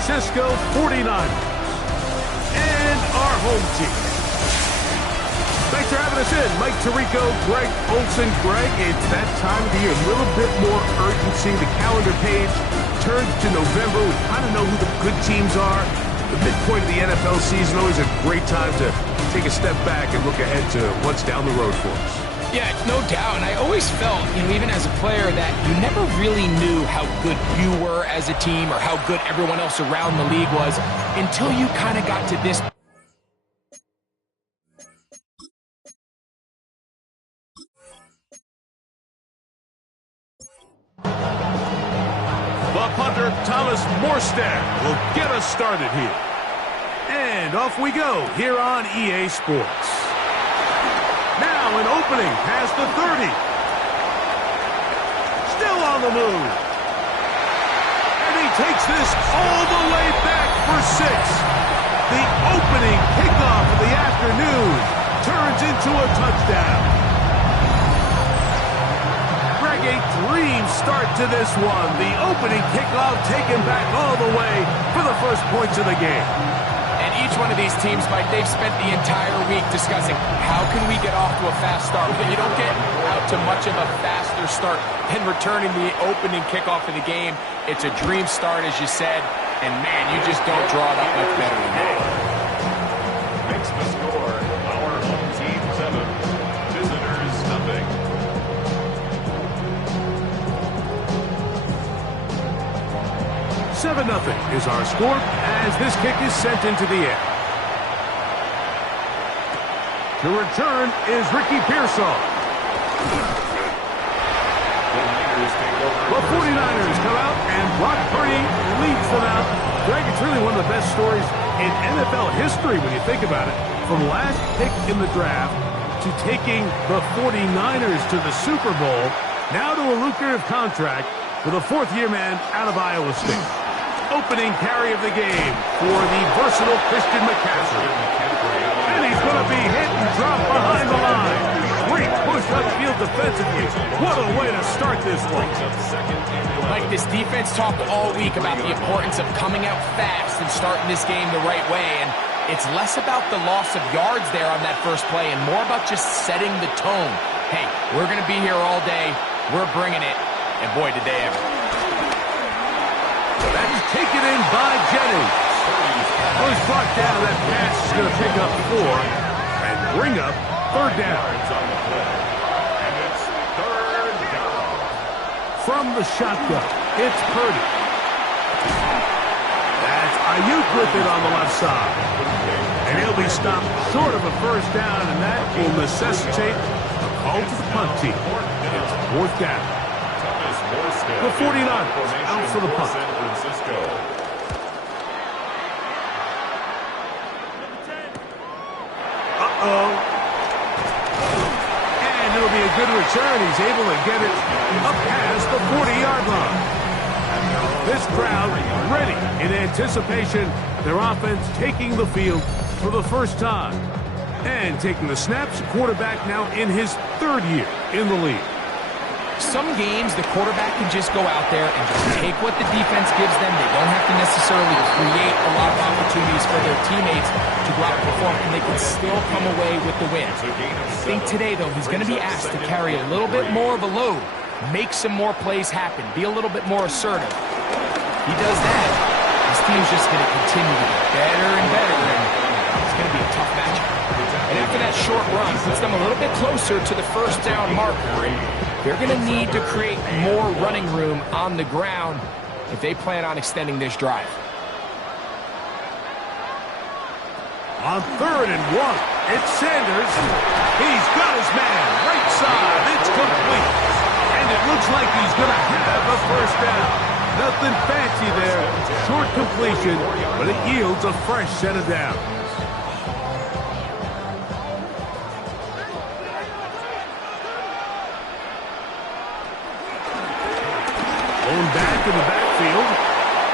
Francisco 49ers. And our home team. Thanks for having us in. Mike Tirico, Greg Olson. Greg, it's that time of the year. A little bit more urgency. The calendar page turns to November. We kind of know who the good teams are. The midpoint of the NFL season, always a great time to take a step back and look ahead to what's down the road for us. Yeah, no doubt. And I always felt, even as a player, that you never really knew how good you were as a team or how good everyone else around the league was until you kind of got to this. The punter, Thomas Morstead, will get us started here. And off we go here on EA Sports. Now an opening past the 30. Still on the move. And he takes this all the way back for 6. The opening kickoff of the afternoon turns into a touchdown. Greg, a dream start to this one. The opening kickoff taken back all the way for the first points of the game. And each one of these teams, Mike, they've spent the entire week discussing how can we get off to a fast start. But you don't get out to much of a faster start than returning the opening kickoff of the game. It's a dream start, as you said. And, man, you just don't draw it up much better than that. Makes the score. Our home team 7. Visitors nothing. 7-0 is our score as this kick is sent into the air. The return is Ricky Pearsall. The 49ers come out and Brock Purdy leads them out. Greg, it's really one of the best stories in NFL history when you think about it. From last pick in the draft to taking the 49ers to the Super Bowl, now to a lucrative contract with a fourth-year man out of Iowa State. Opening carry of the game for the versatile Christian McCaffrey. And he's going to be hit and dropped behind the line. Great push upfield defensively. What a way to start this one. Like, this defense talked all week about the importance of coming out fast and starting this game the right way. And it's less about the loss of yards there on that first play and more about just setting the tone. Hey, we're going to be here all day. We're bringing it. And boy, did they ever. That is taken in by Jennings. Goes brought down. That pass is going to pick up 4 and bring up third down. And it's third down. From the shotgun, it's Purdy. That's Ayuk with it on the left side. And he'll be stopped short of a first down, and that will necessitate a call to the punt team. It's fourth down. The 49ers out for the punt. Uh-oh. And it'll be a good return. He's able to get it up past the 40-yard line. This crowd ready in anticipation. Their offense taking the field for the first time. And taking the snaps, quarterback now in his 3rd year in the league. Some games, the quarterback can just go out there and just take what the defense gives them. They don't have to necessarily create a lot of opportunities for their teammates to go out and perform, and they can still come away with the win. I think today, though, he's going to be asked to carry a little bit more of a load, make some more plays happen, be a little bit more assertive. If he does that, his team's just going to continue to get better and better, and it's going to be a tough matchup. And after that short run, puts them a little bit closer to the first down marker, and they're going to need to create more running room on the ground if they plan on extending this drive. On 3rd and 1, it's Sanders. He's got his man right side. It's complete. And it looks like he's going to have a first down. Nothing fancy there. Short completion, but it yields a fresh set of downs. Back in the backfield.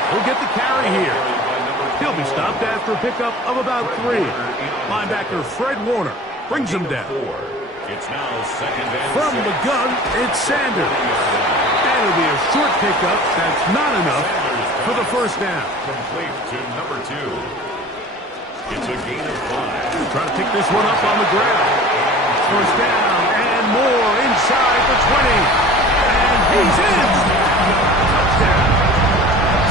He'll get the carry here. He'll be stopped after a pickup of about 3. Linebacker Fred Warner brings him down. It's now 2nd and From the gun, it's Sanders. And it'll be a short pickup. That's not enough for the first down. Complete to number 2. It's a gain of 5. Trying to pick this one up on the ground. First down and more inside the 20. And he's in. Touchdown.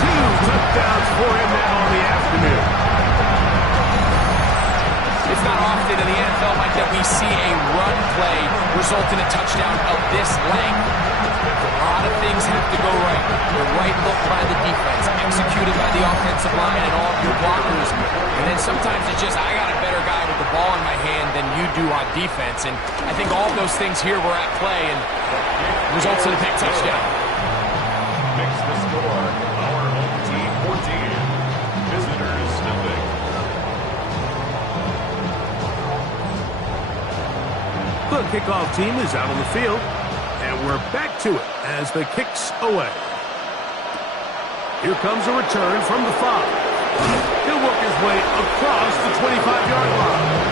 2 touchdowns for him now on the afternoon. It's not often in the NFL, Mike, that we see a run play result in a touchdown of this length. A lot of things have to go right. The right look by the defense, executed by the offensive line and all of your blockers. And then sometimes it's just, I got a better guy with the ball in my hand than you do on defense. And I think all of those things here were at play and results in a big touchdown. Makes the score. Our home team 14. Visitors nothing. The kickoff team is out on the field, and we're back to it as the kick's away. Here comes a return from the 5. He'll work his way across the 25-yard line.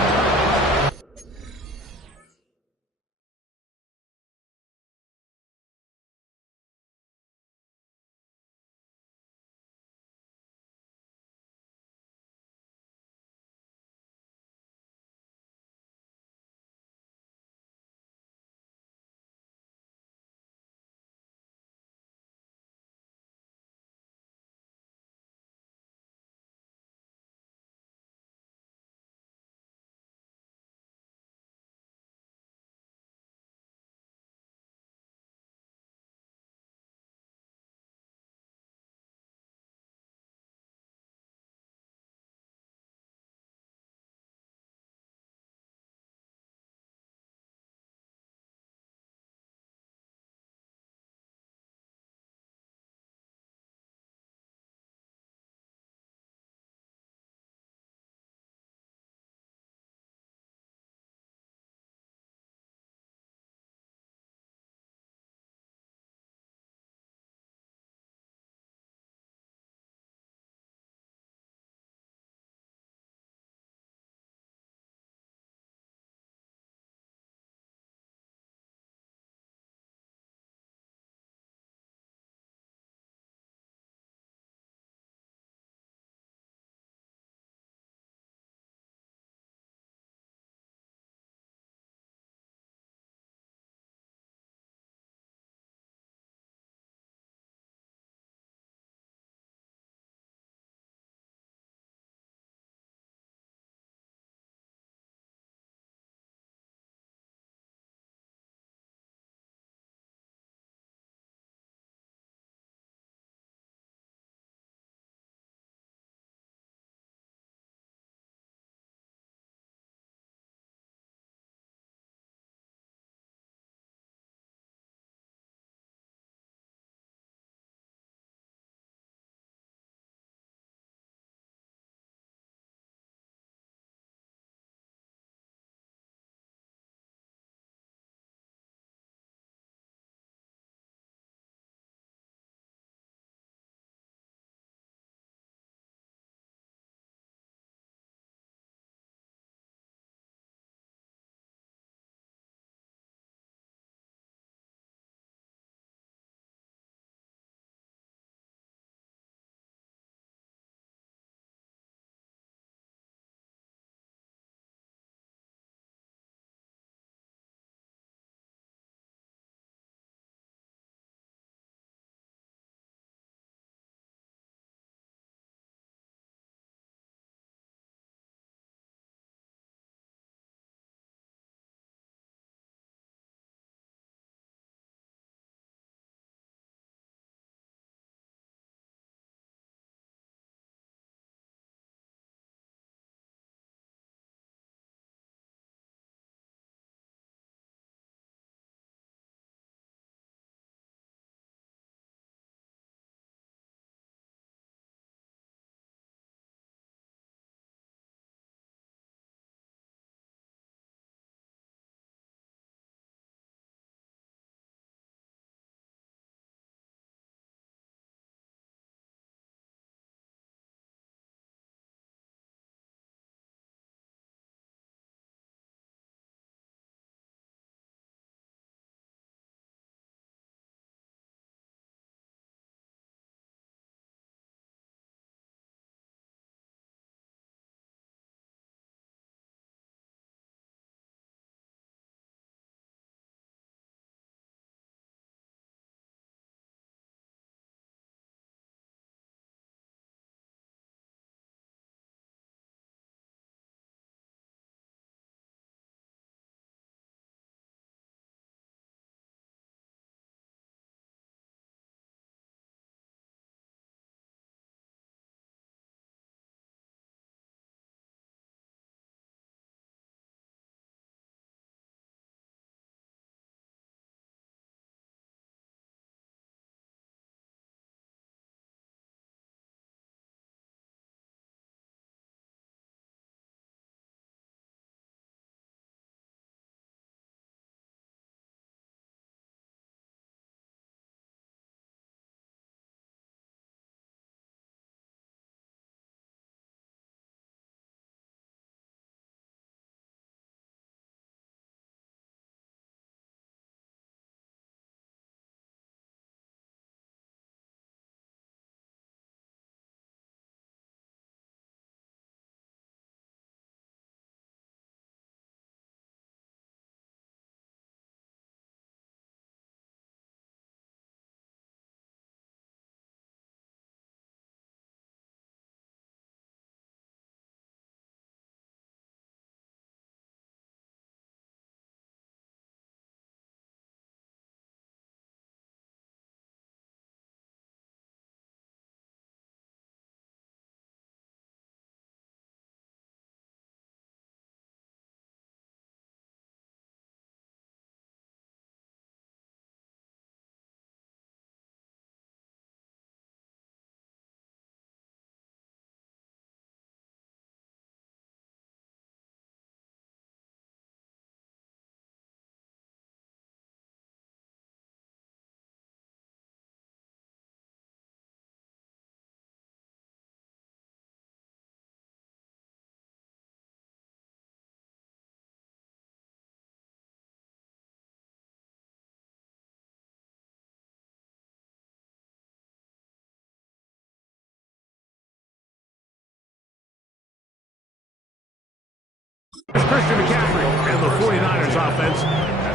It's Christian McCaffrey and the 49ers offense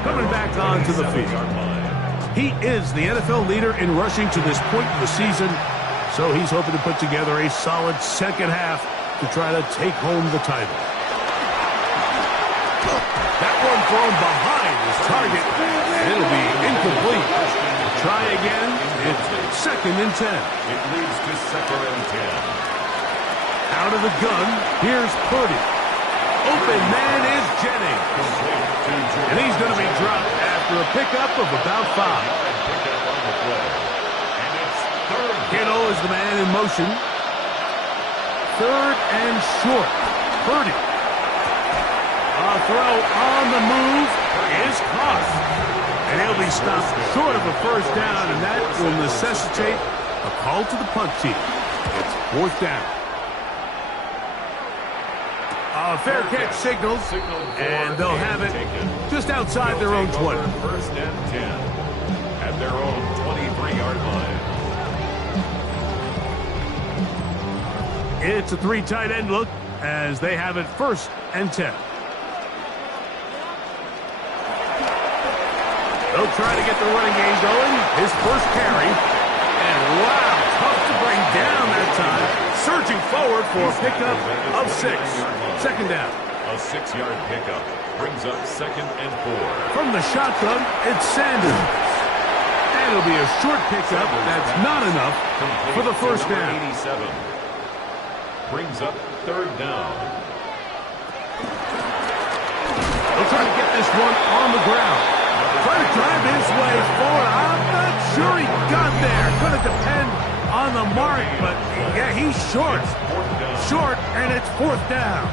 coming back onto the field. He is the NFL leader in rushing to this point in the season, so he's hoping to put together a solid second half to try to take home the title. That one thrown behind his target, and it'll be incomplete. Try again. It's 2nd and 10. It leads to 2nd and 10. Out of the gun, here's Purdy. Open man is Jennings. And he's going to be dropped after a pickup of about 5. Pickup on the play. And it's 3rd. Kittle is the man in motion. 3rd and short. Purdy. A throw on the move is caught. And he'll be stopped short of a first down, and that will necessitate a call to the punt team. It's 4th down. A fair catch signals, and they'll have it just outside their own 20. 1st and 10 at their own 23-yard line. It's a 3 tight end look as they have it 1st and 10. They'll try to get the running game going. His first carry. And wow, tough to bring down that time. Surging forward for a pickup of 6. 2nd down. A 6-yard pickup brings up 2nd and 4. From the shotgun, it's Sanders. And it'll be a short pickup. That's not enough for the first down. 87 brings up 3rd down. They'll try to get this one on the ground. Trying to drive his way forward. I'm not sure he got there. Going to depend on the mark, but yeah, he's short. Short, and it's 4th down.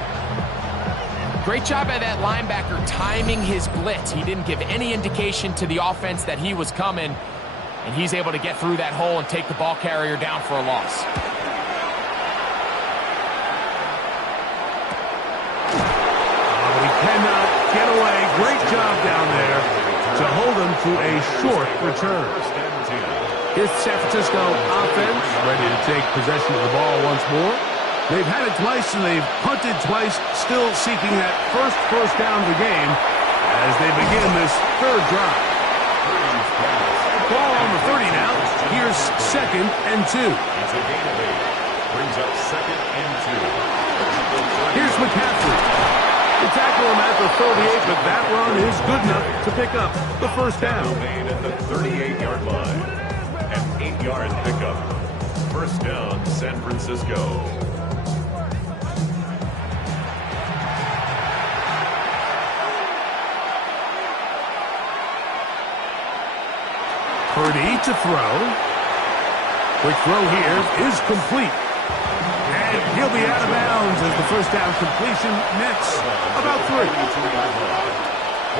Great job by that linebacker timing his blitz. He didn't give any indication to the offense that he was coming, and he's able to get through that hole and take the ball carrier down for a loss. But he cannot get away. Great job down there to hold him to a short return. Here's the San Francisco offense ready to take possession of the ball once more. They've had it twice and they've punted twice, still seeking that first down of the game as they begin this 3rd drive. Ball on the 30 now. Here's 2nd and 2. It's a gain of 8. Brings up 2nd and 2. Here's McCaffrey. They tackle him at the 38, but that run is good enough to pick up the first down. Made at the 38-yard line. An 8-yard pickup. First down, San Francisco. Purdy to throw. Quick throw here is complete. And he'll be out of bounds as the first down completion nets about 3. 4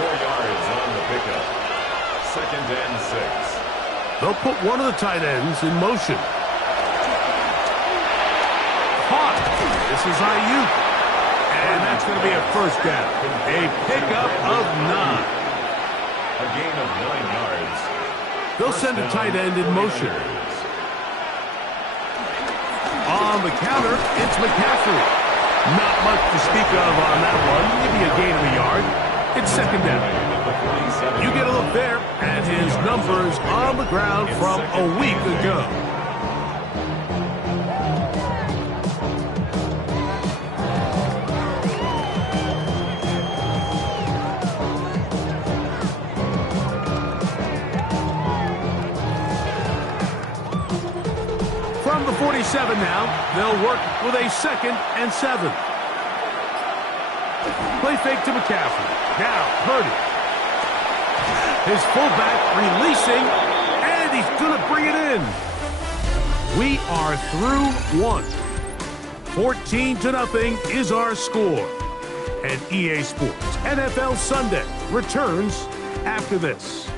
yards on the pickup. 2nd and 6. They'll put one of the tight ends in motion. Caught. This is Ayuk. And that's going to be a first down. A pickup of 9. A gain of 9 yards. They'll send a tight end in motion. On the counter, it's McCaffrey. Not much to speak of on that one. Maybe a gain of a yard. It's 2nd down. You get a look there at his numbers on the ground from a week ago. From the 47 now, they'll work with a 2nd and 7. Play fake to McCaffrey. Now, Purdy. His fullback releasing, and he's going to bring it in. We are through 1. 14-0 is our score. And EA Sports NFL Sunday returns after this.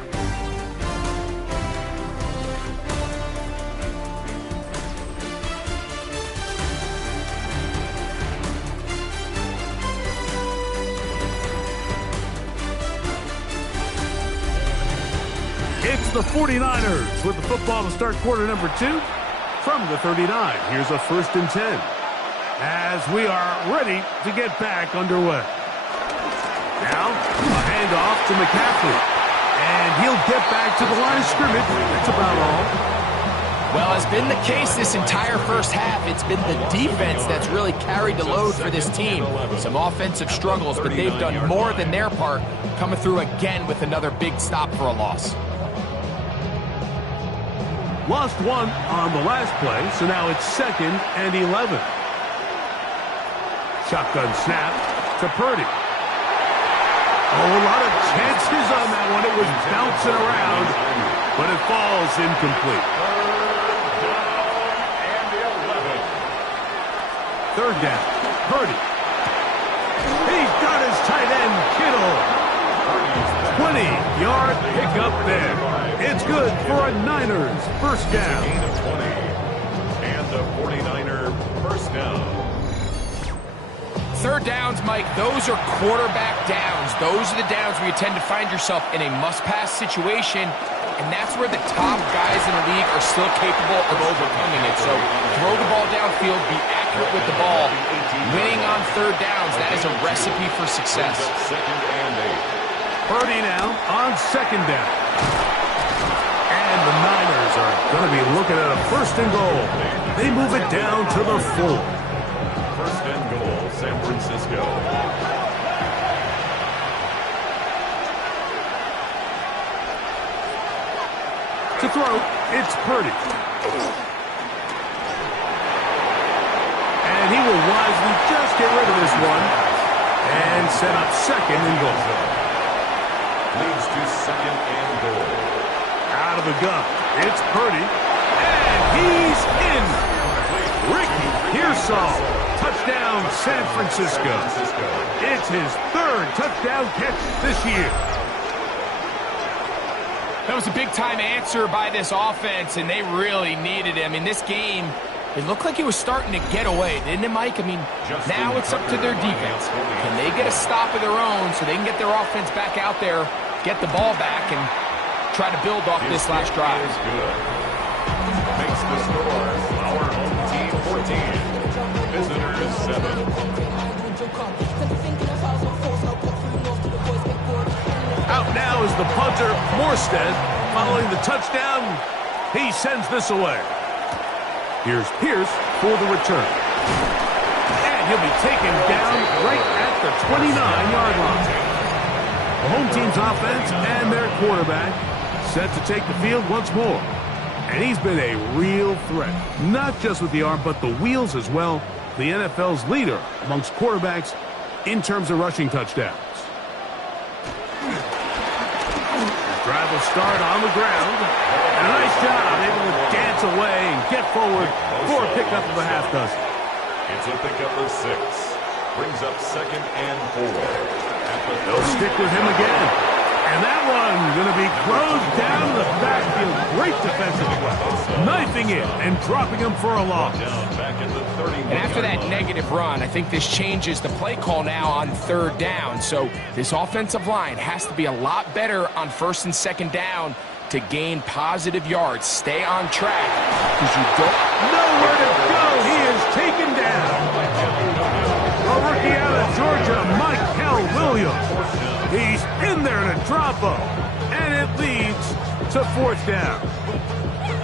It's the 49ers with the football to start quarter number 2 from the 39. Here's a 1st and 10 as we are ready to get back underway. Now, a handoff to McCaffrey. And he'll get back to the line of scrimmage. That's about all. Well, as been the case this entire first half, it's been the defense that's really carried the load for this team. Some offensive struggles, but they've done more than their part, coming through again with another big stop for a loss. Lost one on the last play, so now it's 2nd and 11. Shotgun snap to Purdy. Oh, a lot of chances on that one. It was bouncing around, but it falls incomplete. Third down, Purdy. He's got his tight end, Kittle. 20-yard pickup there. It's good for a Niners first down. Gain of 20. And the 49er first down. Third downs, Mike, those are quarterback downs. Those are the downs where you tend to find yourself in a must-pass situation, and that's where the top guys in the league are still capable of overcoming it. So throw the ball downfield, be accurate with the ball. Winning on third downs, that is a recipe for success. 2nd and 8. Purdy now on 2nd down. And the Niners are going to be looking at a 1st and goal. They move it down to the 4. 1st and goal, San Francisco. To throw, it's Purdy. And he will wisely just get rid of this one and set up 2nd and goal. Leads to 2nd and goal. Out of the gun, it's Purdy. And he's in. Ricky Pearsall. Touchdown, San Francisco. It's his 3rd touchdown catch this year. That was a big-time answer by this offense, and they really needed him. In this game, it looked like he was starting to get away, didn't it, Mike? I mean, now it's up to their defense. Can they get a stop of their own so they can get their offense back out there, get the ball back, and try to build off this last drive? Makes the score our home team 14. Visitors 7. Out now is the punter, Morstead. Following the touchdown, he sends this away. Here's Pierce for the return. And he'll be taken down right at the 29-yard line. The home team's offense and their quarterback set to take the field once more. And he's been a real threat, not just with the arm, but the wheels as well. The NFL's leader amongst quarterbacks in terms of rushing touchdowns. Drive will start on the ground. And a nice job, able to dance away and get forward for a pickup of a half dozen. It's a pickup of 6. Brings up 2nd and 4. They'll stick with him again. And that one going to be closed down to the backfield. Great defensive play. Knifing it and dropping him for a loss. And after that negative run, I think this changes the play call now on 3rd down. So this offensive line has to be a lot better on 1st and 2nd down to gain positive yards. Stay on track because you don't nowhere to go. He is taken down. A rookie out of Georgia, Michael Williams. He's in there in a drop-up, and it leads to 4th down.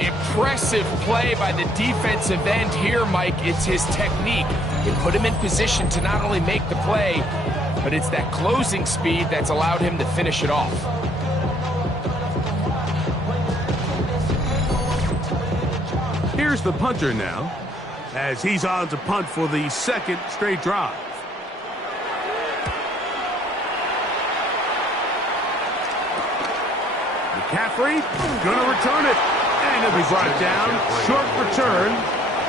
Impressive play by the defensive end here, Mike. It's his technique. It put him in position to not only make the play, but it's that closing speed that's allowed him to finish it off. Here's the punter now, as he's on to punt for the 2nd straight drive. McCaffrey going to return it. And he'll be brought down. Short return.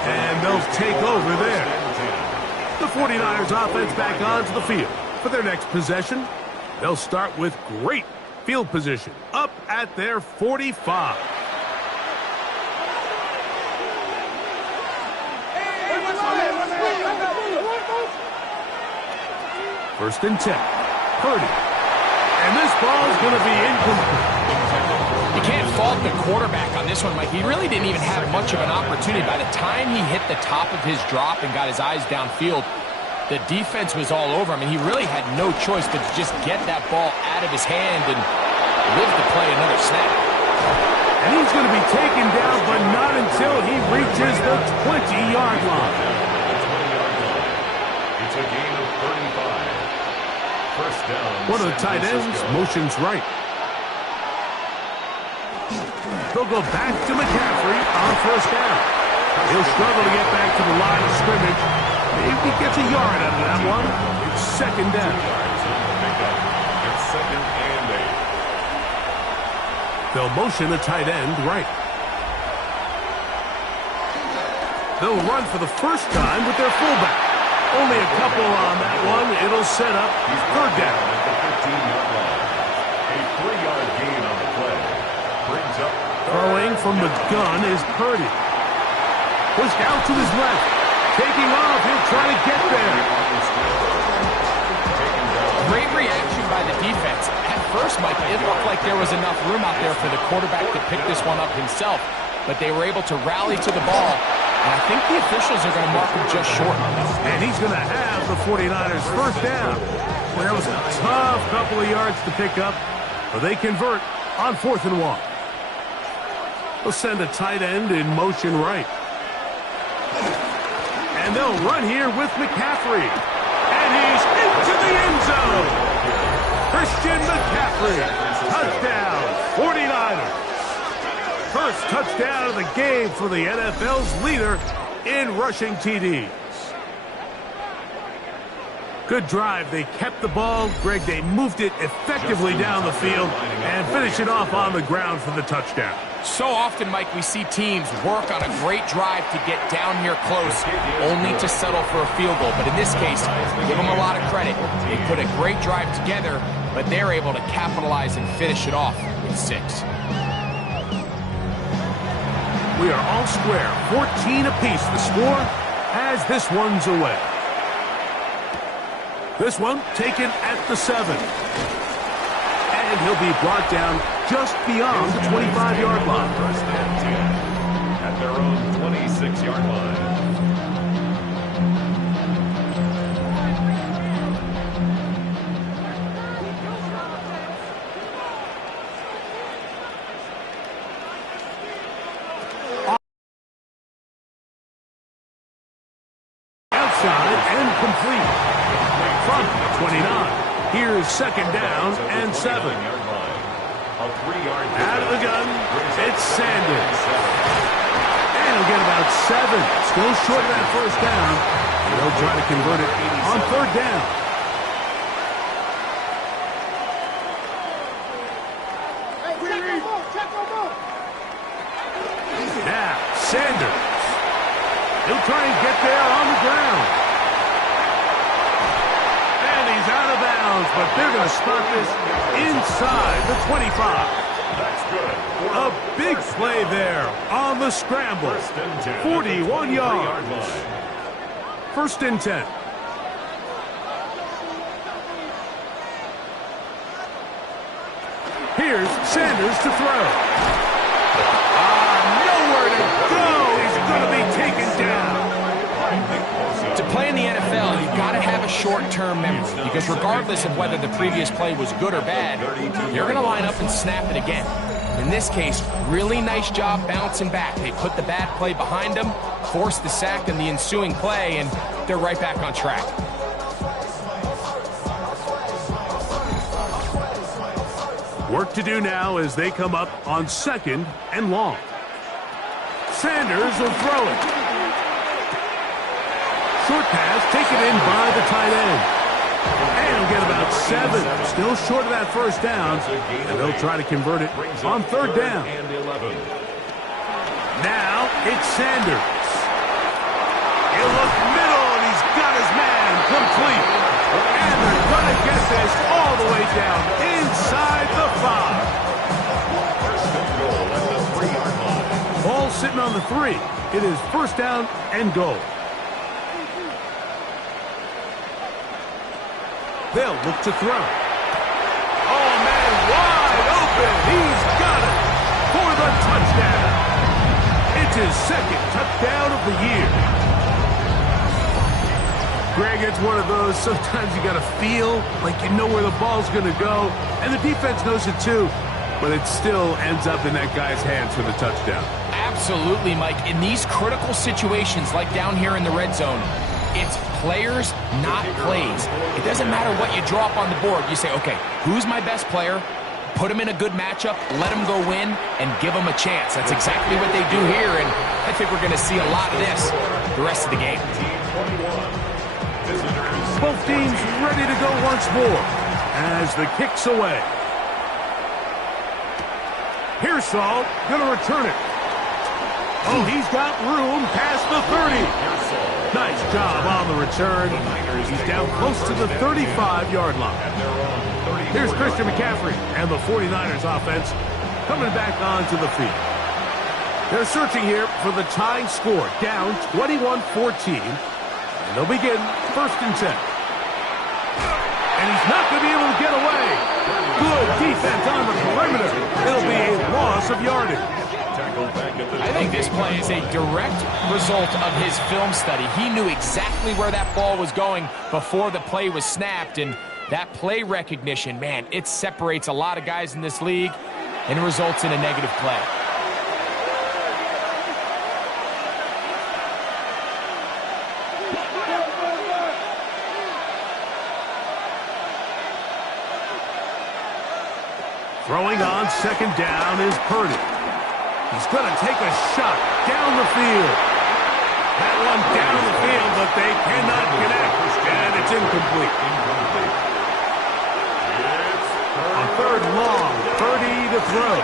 And they'll take over there. The 49ers offense back onto the field. For their next possession, they'll start with great field position. Up at their 45. First and 10. Purdy. And this ball's going to be incomplete. You can't fault the quarterback on this one, Mike. He really didn't even have much of an opportunity. By the time he hit the top of his drop and got his eyes downfield, The defense was all over him, and he really had no choice but to just get that ball out of his hand and live to play another snap. And he's going to be taken down, but not until he reaches the 20-yard line. It's a gain of 35. First down. One of the tight ends motions right. They'll go back to McCaffrey on first down. He'll struggle to get back to the line of scrimmage. Maybe he gets a yard out of that one. It's second down. It's second and 8. They'll motion the tight end right. They'll run for the first time with their fullback. Only a couple on that one. It'll set up third down. At the 15-yard line. A 3-yard gain on the play. Brings up Throwing from the gun is Purdy. Pushed out to his left. Taking off. He'll try to get there. Great reaction by the defense. At first, Mike, it looked like there was enough room out there for the quarterback to pick this one up himself, but they were able to rally to the ball, and I think the officials are going to mark him just short. And he's going to have the 49ers first down. Well, that was a tough couple of yards to pick up, but they convert on 4th and 1. They'll send a tight end in motion right. And they'll run here with McCaffrey. And he's into the end zone. Christian McCaffrey. Touchdown, 49ers. First touchdown of the game for the NFL's leader in rushing TDs. Good drive. They kept the ball. Greg, they moved it effectively down the field and finish it off on the ground for the touchdown. So often, Mike, we see teams work on a great drive to get down here close, only to settle for a field goal. But in this case, give them a lot of credit. They put a great drive together, but they're able to capitalize and finish it off with 6. We are all square, 14 apiece the score as this one's away. This one taken at the 7. And he'll be brought down just beyond the 25-yard line. First and 10 at their own 26-yard line. Outside and complete. From 29. Here's second down and 7. Out of the gun, it's Sanders. And he'll get about 7. Still short of that first down. They'll try to convert it on 3rd down. Now, Sanders. He'll try and get there on the ground. He's out of bounds, but they're going to spot this inside the 25. That's good. A big play there on the scramble. 41 yards. First and 10. Here's Sanders to throw. Nowhere to go. He's going to be taken down. To play in the NFL, you've got to have a short-term memory, because regardless of whether the previous play was good or bad, you're going to line up and snap it again. In this case, really nice job bouncing back. They put the bad play behind them, forced the sack in the ensuing play, and they're right back on track. Work to do now as they come up on 2nd and long. Sanders will throw it. Short pass taken in by the tight end. And he'll get about 7. Still short of that first down. And they'll try to convert it on 3rd down. Now it's Sanders. He'll look middle, and he's got his man complete. And they're going to get this all the way down inside the 5. First and goal at the 3-yard line. Ball sitting on the 3. It is first down and goal. They'll look to throw. Oh, man, wide open. He's got it for the touchdown. It's his 2nd touchdown of the year. Greg, it's one of those, sometimes you got to feel like you know where the ball's going to go, and the defense knows it too, but it still ends up in that guy's hands for the touchdown. Absolutely, Mike. In these critical situations, like down here in the red zone, it's players, not plays. It doesn't matter what you draw up on the board. You say, okay, who's my best player? Put him in a good matchup, let him go win, and give him a chance. That's exactly what they do here, and I think we're going to see a lot of this the rest of the game. Both teams ready to go once more as the kick's away. Pearsall going to return it. Oh, he's got room past the 30. Nice job on the return. He's down close to the 35-yard line. Here's Christian McCaffrey and the 49ers offense coming back onto the field. They're searching here for the tying score, down 21-14. And they'll begin 1st and 10. And he's not going to be able to get away. Good defense on the perimeter. It'll be a loss of yardage. I think this play is a direct result of his film study. He knew exactly where that ball was going before the play was snapped, and that play recognition, man, it separates a lot of guys in this league and results in a negative play. Throwing on 2nd down is Purdy. He's going to take a shot down the field. That one down the field, but they cannot connect, and it's incomplete. On 3rd long, Purdy to throw.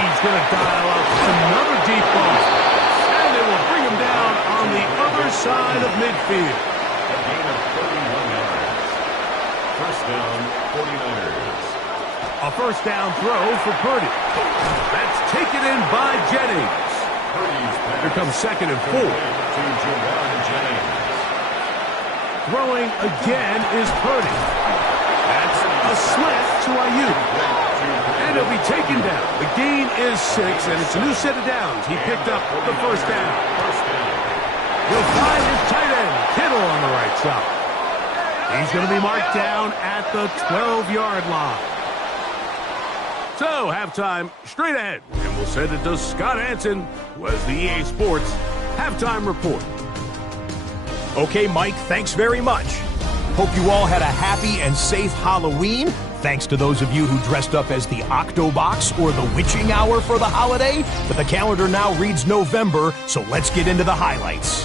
He's going to dial up another deep ball, and it will bring him down on the other side of midfield. A gain of 31 yards. 1st down, 49ers. A 1st down throw for Purdy. That's taken in by Jennings. Here comes 2nd and 4. To Javon Jennings. Throwing again is Purdy. That's a slant to Ayuk. And he'll be taken down. The gain is 6, and it's a new set of downs. He picked up the 1st down. He'll find his tight end, Kittle, on the right side. He's going to be marked down at the 12-yard line. So, halftime straight ahead, and we'll send it to Scott Hansen, who has the EA Sports Halftime Report. Okay, Mike, thanks very much. Hope you all had a happy and safe Halloween. Thanks to those of you who dressed up as the Octobox or the Witching Hour for the holiday. But the calendar now reads November, so let's get into the highlights.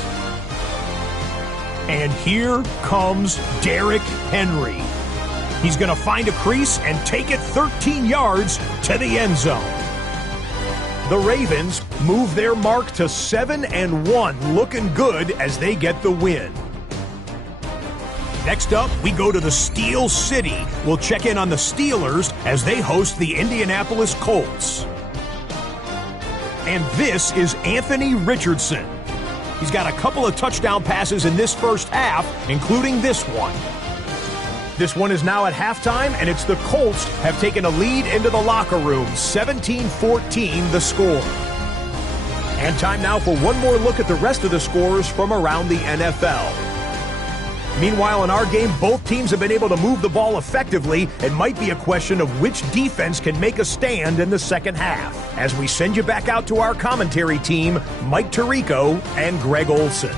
And here comes Derrick Henry. He's going to find a crease and take it 13 yards to the end zone. The Ravens move their mark to 7-1, looking good as they get the win. Next up, we go to the Steel City. We'll check in on the Steelers as they host the Indianapolis Colts. And this is Anthony Richardson. He's got a couple of touchdown passes in this first half, including this one. This one is now at halftime, and it's the Colts have taken a lead into the locker room, 17-14 the score. And time now for one more look at the rest of the scores from around the NFL. Meanwhile, in our game, both teams have been able to move the ball effectively. It might be a question of which defense can make a stand in the second half. As we send you back out to our commentary team, Mike Tirico and Greg Olson.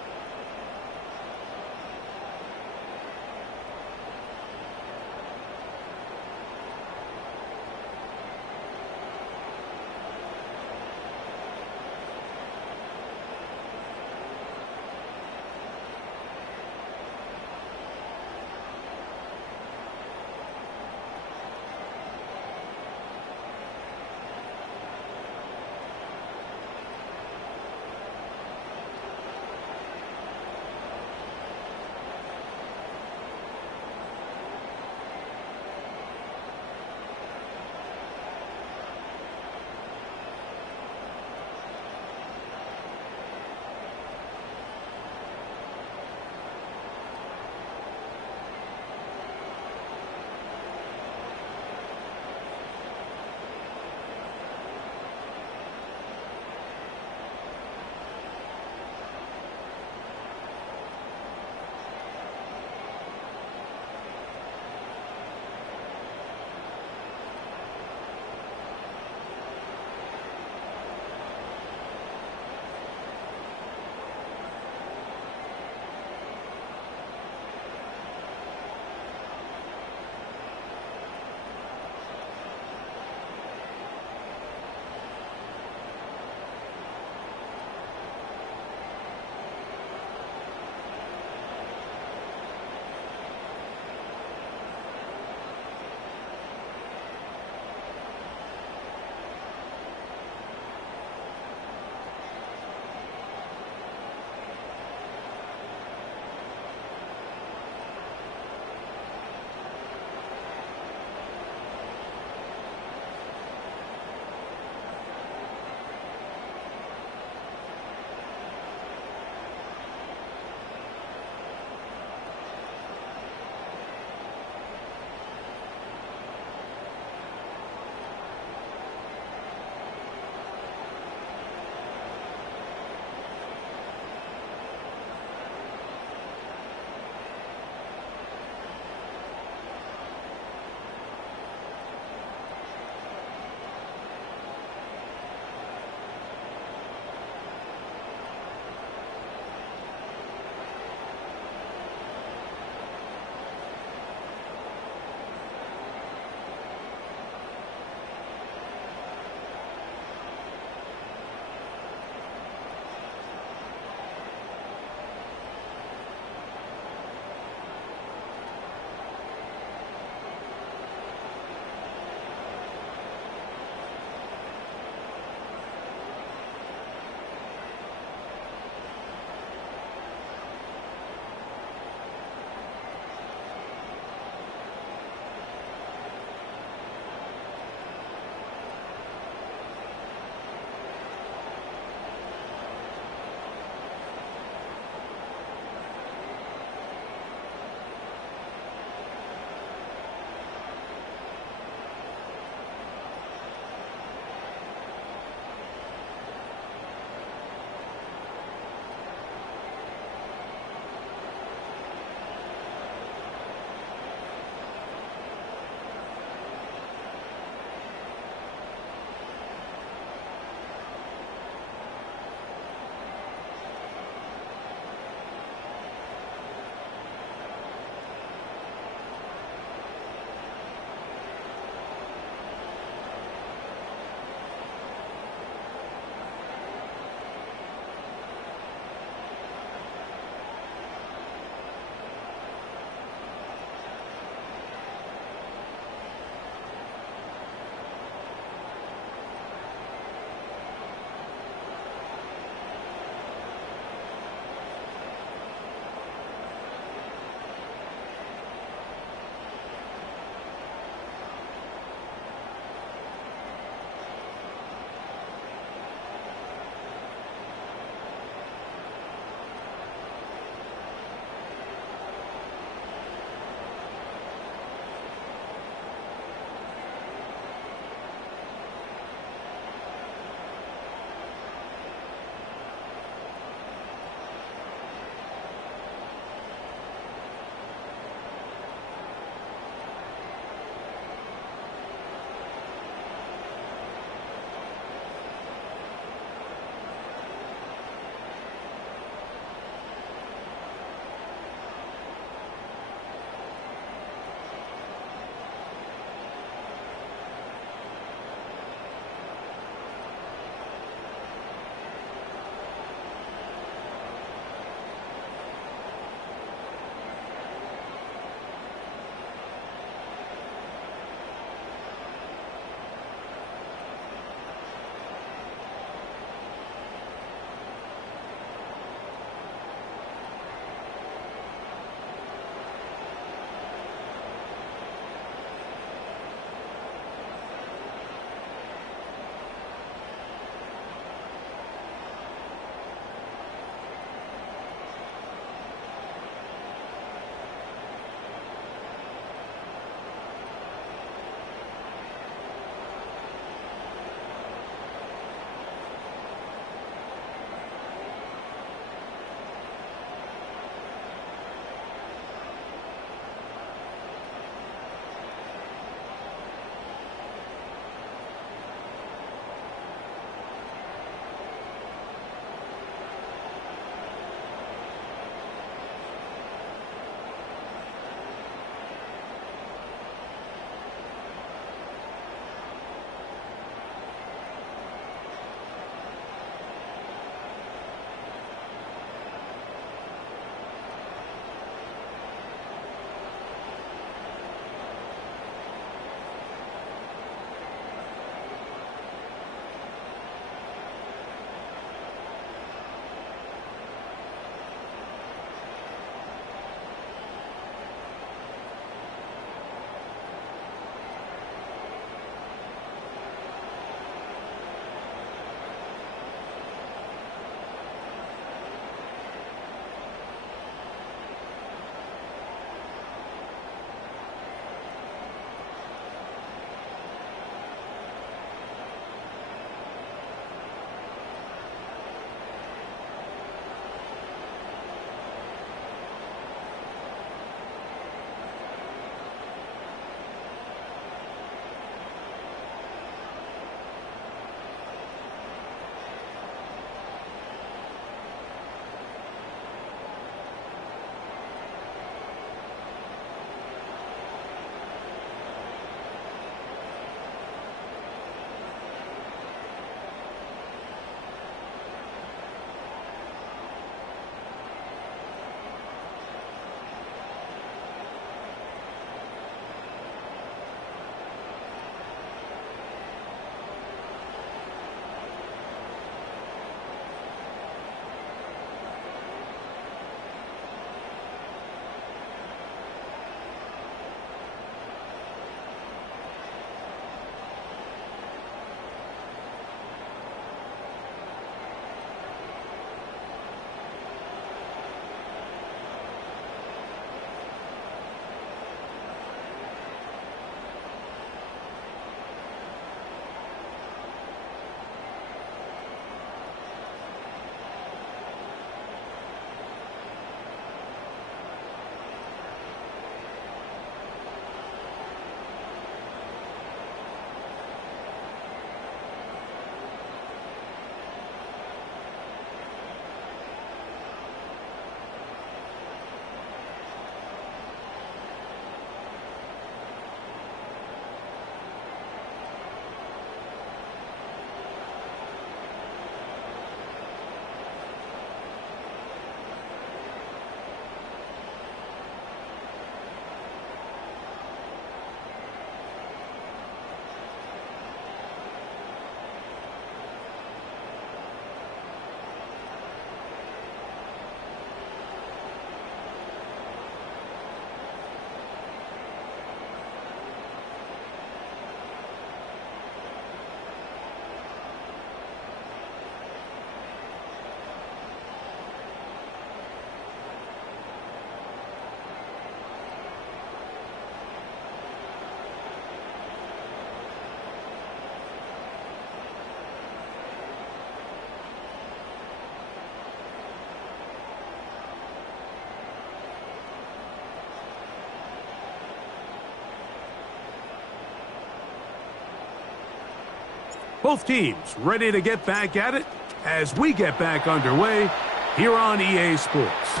Both teams ready to get back at it as we get back underway here on EA Sports.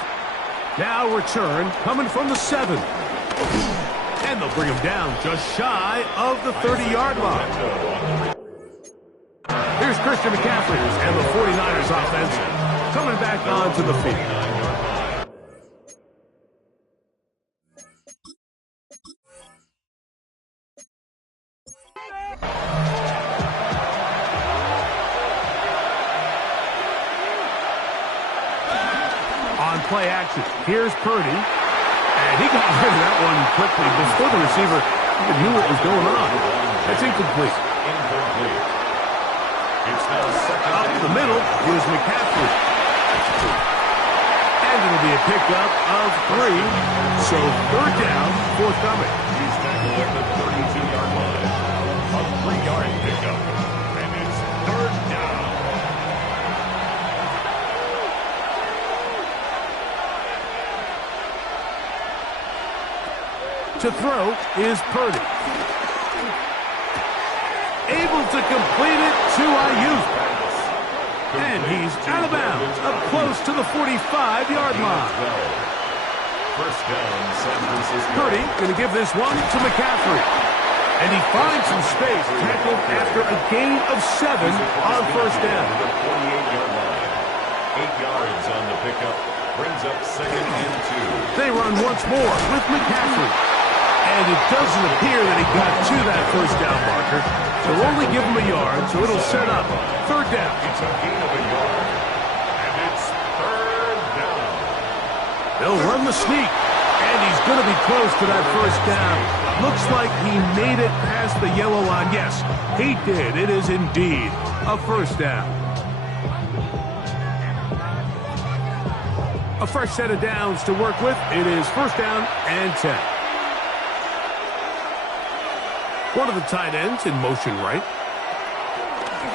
Now return coming from the 7. And they'll bring him down just shy of the 30-yard line. Here's Christian McCaffrey and the 49ers offense coming back onto the field. On play action, here's Purdy. And he got rid of that one quickly before the receiver even knew what was going on. That's incomplete. Up the middle, here's McCaffrey. And it'll be a pickup of 3. So 3rd down, forthcoming. He's tackled at the 32-yard line. A 3-yard pickup. And it's 3rd down. To throw is Purdy. Able to complete it to Ayuk. And he's out of bounds, up close to the 45-yard line. First down, San Francisco. Purdy going to give this one to McCaffrey. And he finds some space, tackled after a gain of 7 on first down. The 48-yard line. 8 yards on the pickup. Brings up 2nd and 2. They run once more with McCaffrey. And it doesn't appear that he got to that first down marker. They'll only give him a yard, so it'll set up 3rd down. It's a gain of a yard. And it's 3rd down. They'll run the sneak. And he's going to be close to that first down. Looks like he made it past the yellow line. Yes, he did. It is indeed a first down. A fresh set of downs to work with. It is 1st down and 10. One of the tight ends in motion right.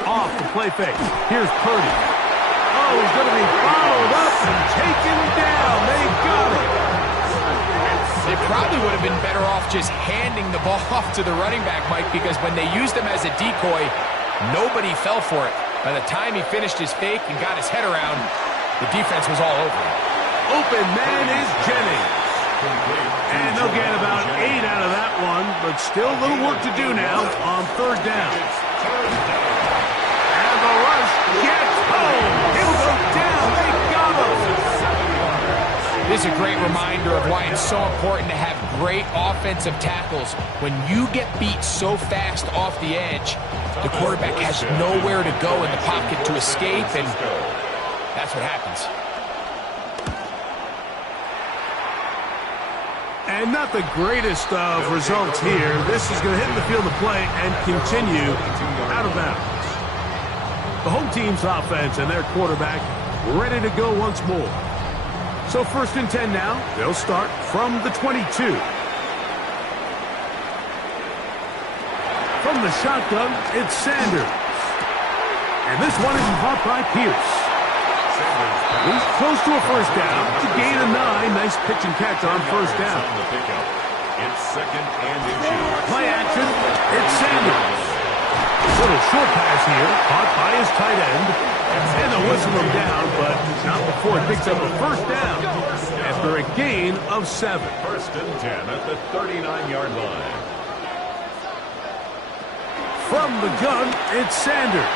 Off the play fake. Here's Purdy. Oh, he's going to be followed up and taken down. They got it. They probably would have been better off just handing the ball off to the running back, Mike, because when they used him as a decoy, nobody fell for it. By the time he finished his fake and got his head around, the defense was all over him. Open man is Jennings. And they'll get about 8 out of that one, but still a little work to do now on 3rd down. And the rush gets home. He'll go down. They got him. This is a great reminder of why it's so important to have great offensive tackles. When you get beat so fast off the edge, the quarterback has nowhere to go in the pocket to escape, and that's what happens. And not the greatest of results here. This is going to hit the field of play and continue out of bounds. The home team's offense and their quarterback ready to go once more. So 1st and 10 now. They'll start from the 22. From the shotgun, it's Sanders. And this one is caught by Pierce. He's close to a first down to gain a 9. Nice pitch and catch on first down. It's 2nd and inches. Play action. It's Sanders. Little short pass here, caught by his tight end. And they'll whistle him down, but not before he picks up a first down after a gain of 7. 1st and 10 at the 39-yard line. From the gun, it's Sanders.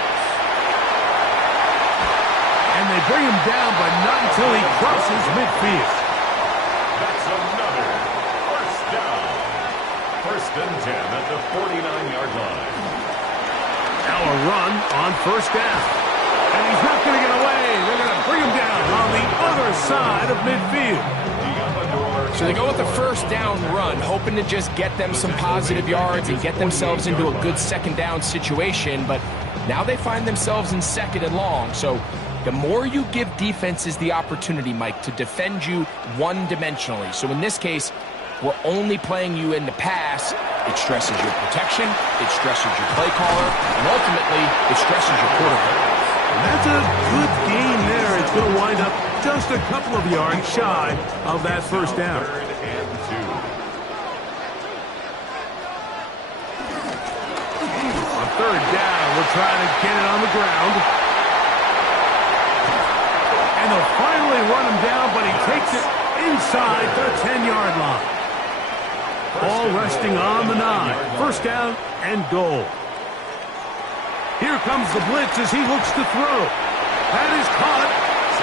And they bring him down, but not until he crosses midfield. That's another 1st down. 1st and 10 at the 49-yard line. Now a run on 1st down. And he's not going to get away. They're going to bring him down on the other side of midfield. So they go with the 1st down run, hoping to just get them some positive yards and get themselves into a good 2nd down situation. But now they find themselves in 2nd and long. So the more you give defenses the opportunity, Mike, to defend you one-dimensionally. So in this case, we're only playing you in the pass. It stresses your protection, it stresses your play caller, and ultimately, it stresses your quarterback. And that's a good game there. It's going to wind up just a couple of yards shy of that first down. 3rd and 2. On 3rd down, we're They'll try to get it on the ground. And they'll finally run him down, but he takes it inside the 10-yard line. Ball resting on the 9. First down and goal. Here comes the blitz as he looks to throw. That is caught,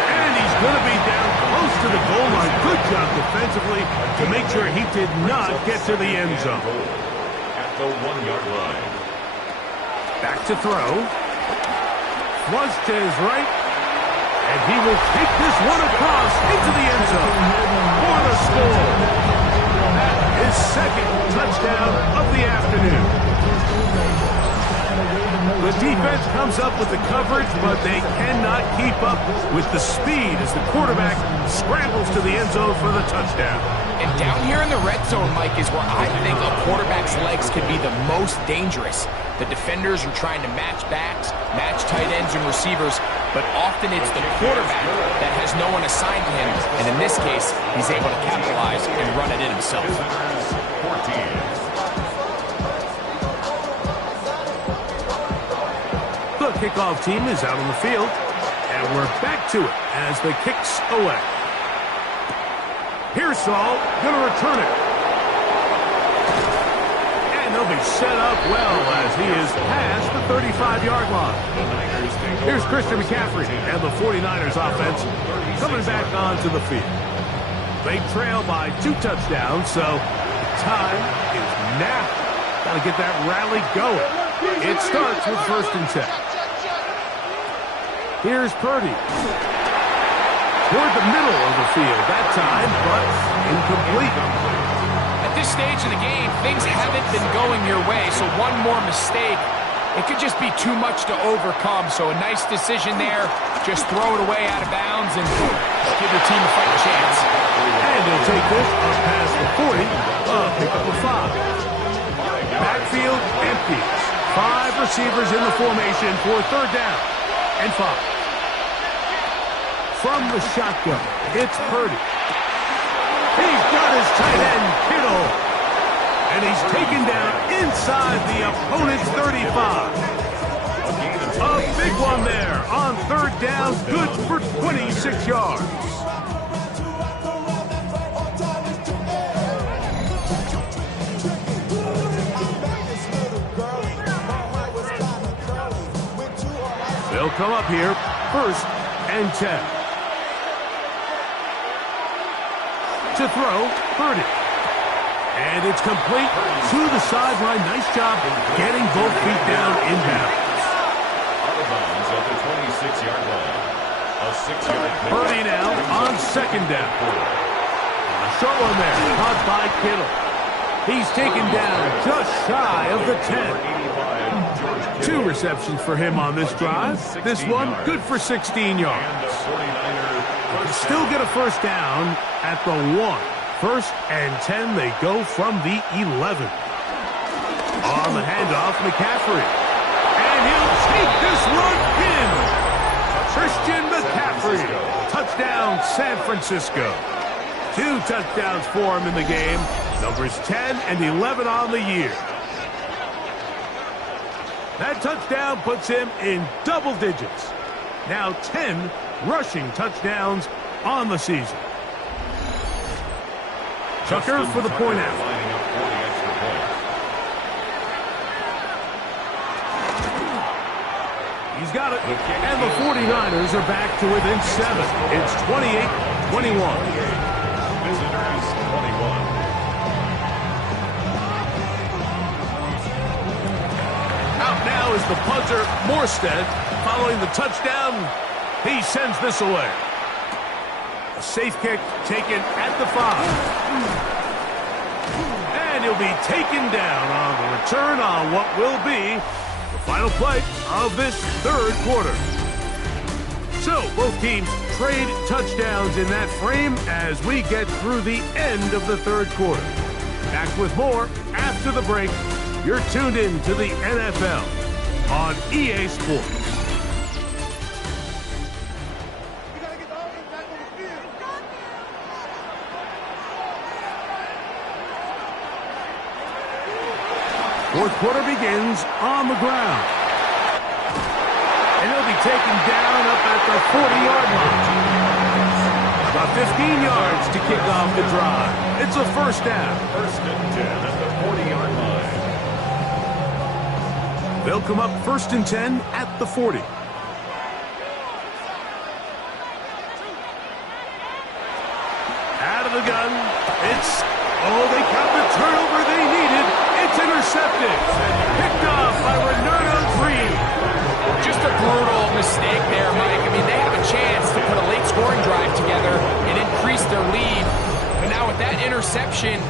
and he's going to be down close to the goal line. Good job defensively to make sure he did not get to the end zone. At the 1-yard line. Back to throw. Flush to his right. And he will take this one across into the end zone for the score. That is second touchdown of the afternoon. The defense comes up with the coverage, but they cannot keep up with the speed as the quarterback scrambles to the end zone for the touchdown. And down here in the red zone, Mike, is where I think a quarterback's legs can be the most dangerous. The defenders are trying to match backs, match tight ends and receivers, but often it's the quarterback that has no one assigned to him, and in this case, he's able to capitalize and run it in himself. Visitors, 14. The kickoff team is out on the field, and we're back to it as the kick's away. Pearsall going to return it. And they'll be set up well as he is past the 35-yard line. Here's Christian McCaffrey and the 49ers offense coming back onto the field. They trail by 2 touchdowns, so time is now. Got to get that rally going. It starts with 1st and 10. Here's Purdy. Toward the middle of the field that time, but incomplete. At this stage of the game, things haven't been going your way, so one more mistake, it could just be too much to overcome. So a nice decision there. Just throw it away out of bounds and give your team a fighting chance. And he'll take this up past the 40, pick up a 5. Backfield empties. 5 receivers in the formation for 3rd down and 5. From the shotgun, it's Purdy. He's got his tight end, Kittle. And he's taken down inside the opponent's 35. A big one there on 3rd down, good for 26 yards. They'll come up here, 1st and 10. To throw, Purdy. And it's complete to the sideline. Nice job getting both feet down inbounds. Out of bounds at the 26-yard line. A 6-yard penalty. Purdy now on 2nd down. A short one there, caught by Kittle. He's taken down just shy of the 10. 2 receptions for him on this drive. This one, good for 16 yards. Still get a 1st down at the 1. 1st and 10, they go from the 11. On the handoff, McCaffrey. And he'll take this one in. Christian McCaffrey. Touchdown, San Francisco. 2 touchdowns for him in the game. Numbers 10 and 11 on the year. That touchdown puts him in double digits. Now 10 rushing touchdowns on the season. Tucker for the point out. He's got it. And the 49ers are back to within 7. It's 28-21. Visitors, 21. Out now is the punter, Morstead. Following the touchdown, he sends this away. A safe kick taken at the 5. And he'll be taken down on the return on what will be the final play of this 3rd quarter. So both teams trade touchdowns in that frame as we get through the end of the 3rd quarter. Back with more after the break. You're tuned in to the NFL on EA Sports. 4th quarter begins on the ground. taken down up at the 40-yard line. About 15 yards to kick off the drive. It's a first down. First and 10 at the 40-yard line. They'll come up first and 10 at the 40. Out of the gun. They got the turnover they needed. It's intercepted. Picked off by Renato Green. Just a brutal mistake there, Mike. I mean, they have a chance to put a late scoring drive together and increase their lead. But now with that interception,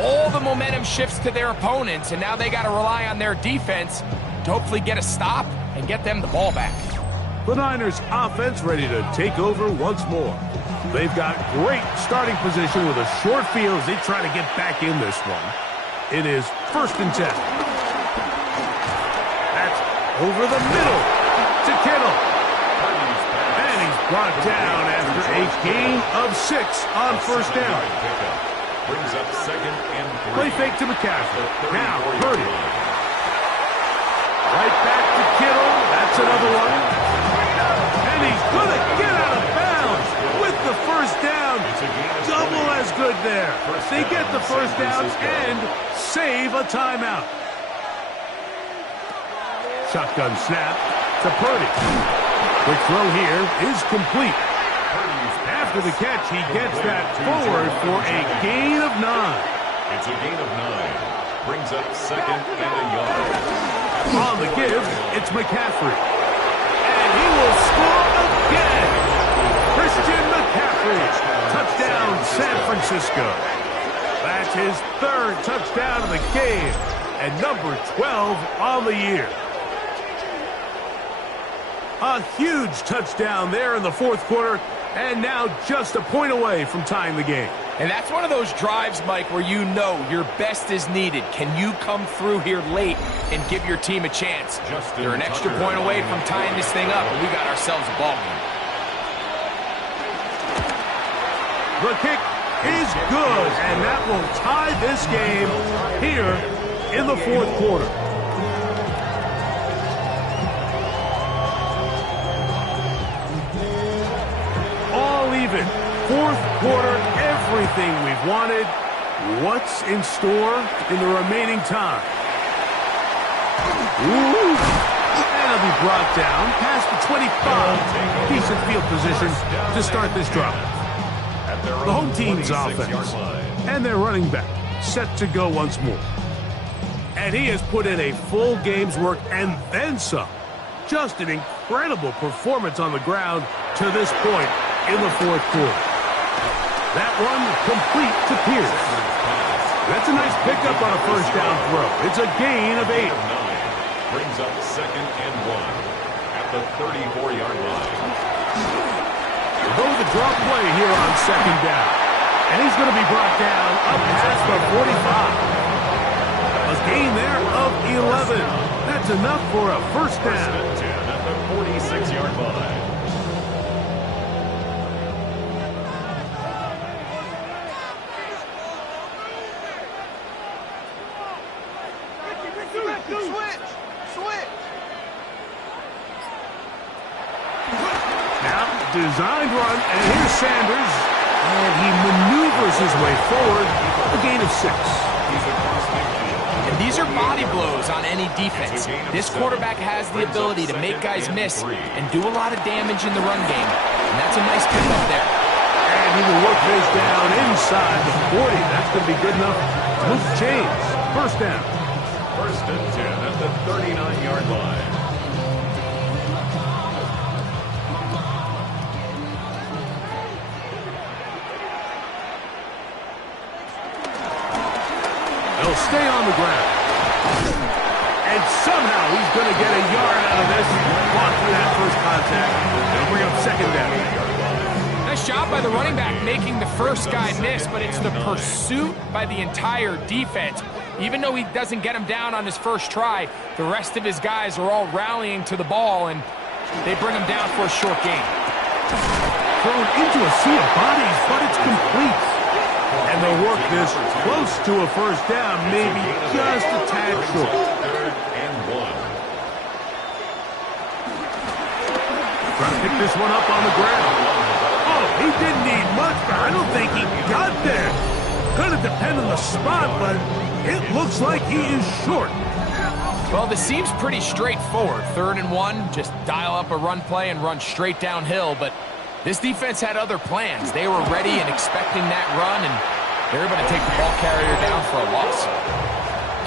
all the momentum shifts to their opponents, and now they got to rely on their defense to hopefully get a stop and get them the ball back. The Niners offense ready to take over once more. They've got great starting position with a short field as they try to get back in this one. It is first and 10. That's over the middle to Kittle. And he's brought down after a gain of 6 on first down. Brings up second and 3. Play fake to McCaffrey. Now Purdy. Right back to Kittle. That's another one. And he's going to get out of bounds with the first down. Double as good there. They get the first down and save a timeout. Shotgun snap to Purdy. Quick throw here is complete. After the catch, he gets that forward for a gain of 9. It's a gain of 9. Brings up second and a yard. On the give, it's McCaffrey. And he will score again. Christian McCaffrey. Touchdown, San Francisco. That's his 3rd touchdown of the game. And number 12 on the year. A huge touchdown there in the 4th quarter. And now just a point away from tying the game. And that's one of those drives, Mike, where you know your best is needed. Can you come through here late and give your team a chance? They're an extra point away from tying this thing up, and we got ourselves a ball game. The kick is good, and that will tie this game here in the 4th quarter. All even. 4th quarter, everything we've wanted. What's in store in the remaining time? Ooh. And it'll be brought down past the 25. Decent field position to start this drive. The home team's offense. And their running back set to go once more. And he has put in a full game's work and then some. Just an incredible performance on the ground to this point in the 4th quarter. That one complete to Pierce. That's a nice pickup on a first down throw. It's a gain of 8. Brings up second and 1 at the 34-yard line. We'll go with the draw play here on second down. And he's going to be brought down up past the 45. A gain there of 11. That's enough for a first down. First and 10 at the 46-yard line. Designed run, and here's Sanders, and he maneuvers his way forward, a gain of 6. And these are body blows on any defense. This quarterback has the ability to make guys miss and do a lot of damage in the run game, and that's a nice pickup there. And he will work this down inside the 40. That's going to be good enough to move the chains. First down. First and 10 at the 39-yard line. They'll stay on the ground. And somehow he's going to get a yard out of this. Walk through that first contact. They'll bring up second down. Nice job by the running back making the first guy miss, but it's the pursuit by the entire defense. Even though he doesn't get him down on his first try, the rest of his guys are all rallying to the ball, and they bring him down for a short gain. Thrown into a sea of bodies, but it's complete. And they'll work this close to a first down, maybe just a tad short. Third and 1. this one up on the ground. Oh, he didn't need much, but I don't think he got there. Gonna depend on the spot, but it looks like he is short. Well, this seems pretty straightforward. 3rd and 1, just dial up a run play and run straight downhill, but this defense had other plans. They were ready and expecting that run, and they were able to take the ball carrier down for a loss.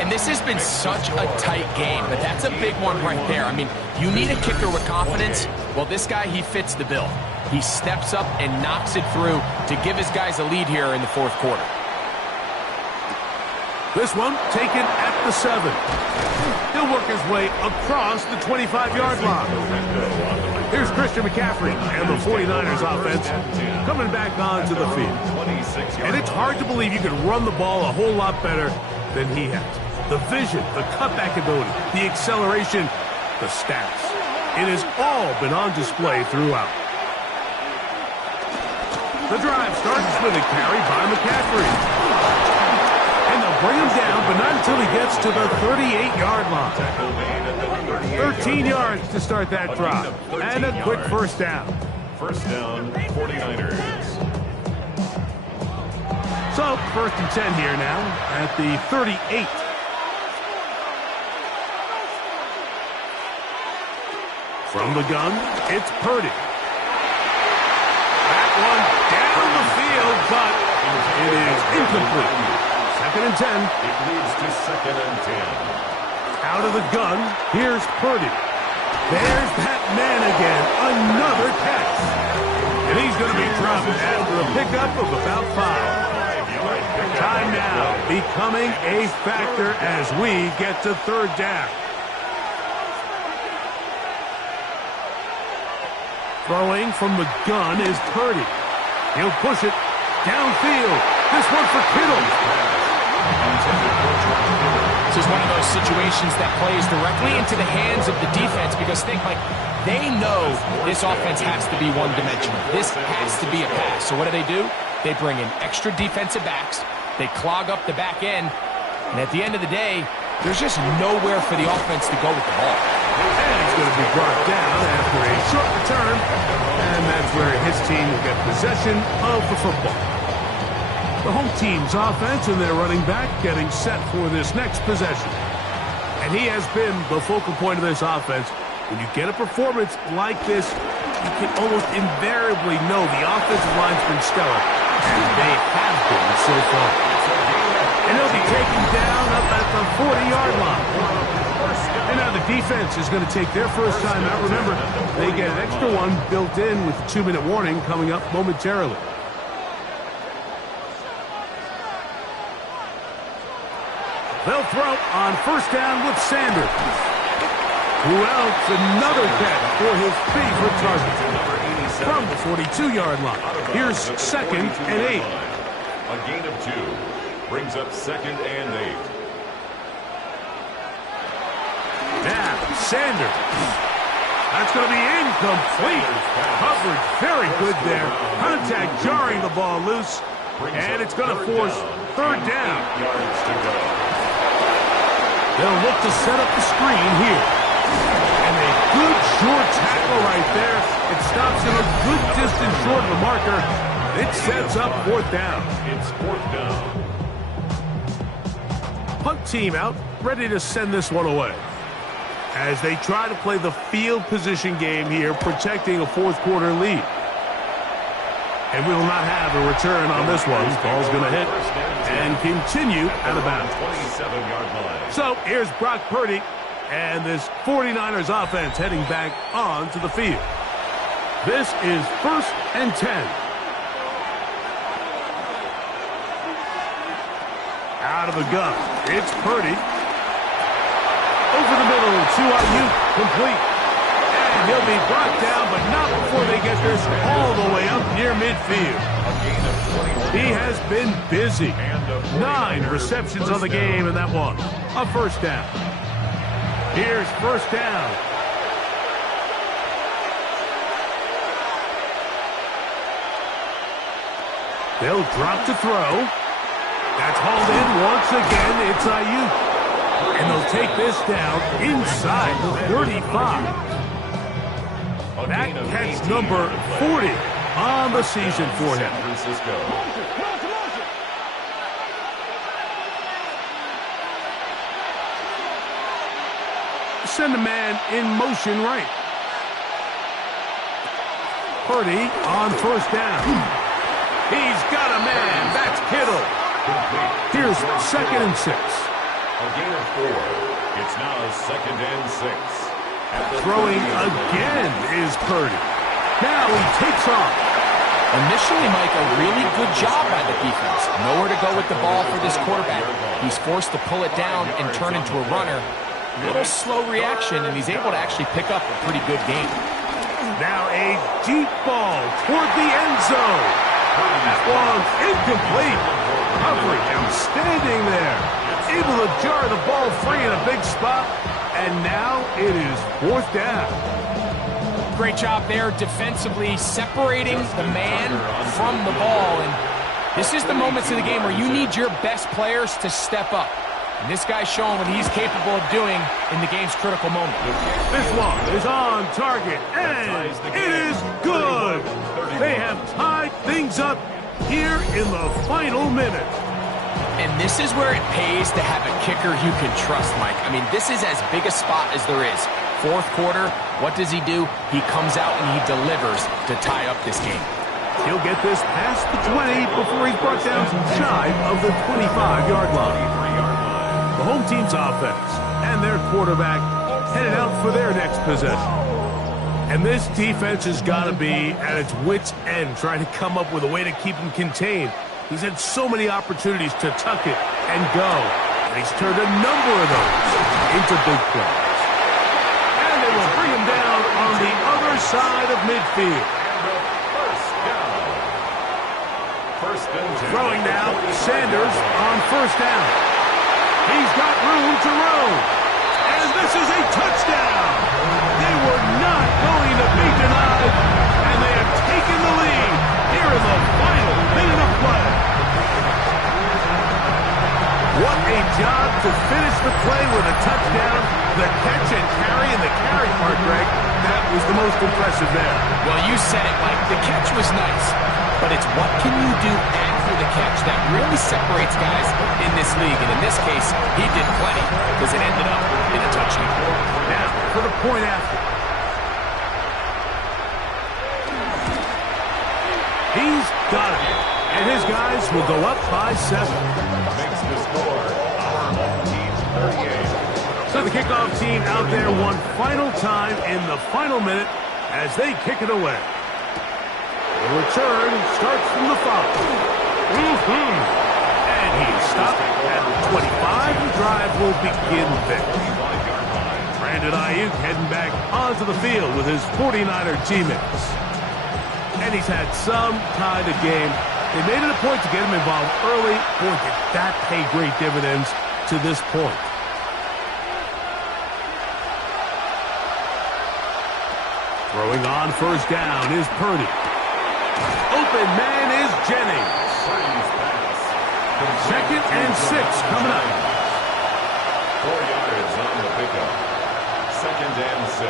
And this has been such a tight game, but that's a big one right there. I mean, you need a kicker with confidence. Well, this guy, he fits the bill. He steps up and knocks it through to give his guys a lead here in the 4th quarter. This one taken at the 7. He'll work his way across the 25-yard line. Here's Christian McCaffrey and the 49ers offense coming back onto the field. And it's hard to believe you could run the ball a whole lot better than he has. The vision, the cutback ability, the acceleration, the stats. It has all been on display throughout. The drive starts with a carry by McCaffrey. And they'll bring him down, but not until he gets to the 38-yard line. 13 yards to start that drive. And a quick first down. First down, 49ers. So, 1st and 10 here now at the 38. From the gun, it's Purdy. That one down the field, but it is incomplete. 2nd and 10. It leads to 2nd and 10. Out of the gun, here's Purdy. There's that man again, another catch. And he's going to be dropped after a pickup of about 5. Time now becoming a factor as we get to 3rd down. Throwing from the gun is Purdy. He'll push it downfield. This one for Kittle. This is one of those situations that plays directly into the hands of the defense because think, Mike, they know this offense has to be one-dimensional. This has to be a pass. So what do? They bring in extra defensive backs. They clog up the back end. And at the end of the day, there's just nowhere for the offense to go with the ball. And he's going to be brought down after a short return. And that's where his team will get possession of the football. The home team's offense and their running back getting set for this next possession. And he has been the focal point of this offense. When you get a performance like this, you can almost invariably know the offensive line's been stellar. And they have been so far. And he'll be taken down up at the 40-yard line. And now the defense is going to take their first time out. Remember, they get an extra one built in with the 2-minute warning coming up momentarily. They'll throw on first down with Sanders. Who else? Another catch for his favorite target. From the 42-yard line. Here's 2nd and 8. A gain of 2 brings up 2nd and 8. Now, Sanders. That's going to be incomplete. Coverage very good there. Contact jarring the ball loose. And it's going to force 3rd down. 8 yards to go. They'll look to set up the screen here. And a good short tackle right there. It stops him a good distance short of the marker. It sets up 4th down. It's 4th down. Punt team out, ready to send this one away. As they try to play the field position game here, protecting a 4th quarter lead. And we will not have a return on this one. Ball's going to hit and continue out of bounds. 27-yard line. So here's Brock Purdy and this 49ers offense heading back onto the field. This is 1st and 10. Out of the gun, it's Purdy. Over the middle to Ayuk, complete. And he'll be brought down, but not before they get this all the way up near midfield. He has been busy. 9 receptions on the game in that one. A first down. Here's first down. They'll drop to throw. That's hauled in once again. It's Ayuk. And they'll take this down inside the 35. That catch number 40 on the season for him. San Francisco. Send a man in motion right. Purdy on first down. He's got a man. That's Kittle. Here's 2nd and 6. A gain of 4. It's now 2nd and 6. Throwing again is Purdy. Now he takes off. Initially, Mike, a really good job by the defense. Nowhere to go with the ball for this quarterback. He's forced to pull it down and turn into a runner. A little slow reaction, and he's able to actually pick up a pretty good game. Now a deep ball toward the end zone. That one's incomplete. Coverage outstanding there. Able to jar the ball free in a big spot. And now it is 4th down. Great job there defensively, separating the man from the ball. And this is the moments of the game where you need your best players to step up. And this guy's showing what he's capable of doing in the game's critical moment. This one is on target, and it is good. They have tied things up here in the final minute. And this is where it pays to have a kicker you can trust, Mike. I mean, this is as big a spot as there is. 4th quarter, what does he do? He comes out and he delivers to tie up this game. He'll get this past the 20 before he's brought down shy of the 25-yard line. The home team's offense and their quarterback headed out for their next possession. And this defense has got to be at its wits' end, trying to come up with a way to keep him contained. He's had so many opportunities to tuck it and go, and he's turned a number of those into big plays. And they will bring him down on the other side of midfield. First and 10. Throwing now, Sanders on first down. He's got room to roam. And this is a touchdown. They were not going to be denied, and they have taken the lead here in the final minute of play. What a job to finish the play with a touchdown. The catch and carry, and the carry part, Greg, that was the most impressive there. Well, you said it, Mike. The catch was nice, but it's what can you do after the catch that really separates guys in this league. And in this case, he did plenty because it ended up in a touchdown. Now, for the point after. He's got it. And his guys will go up by 7. Makes the score our home team 38. So the kickoff team out there one final time in the final minute as they kick it away. The return starts from the 5. And he's stopped at the 25. The drive will begin there. Brandon Ayuk heading back onto the field with his 49er teammates. And he's had some kind of game. They made it a point to get him involved early. Boy, did that pay great dividends to this point. Throwing on first down is Purdy. Open man is Jennings. 2nd and 6 coming up. 4 yards on the pickup. 2nd and 6.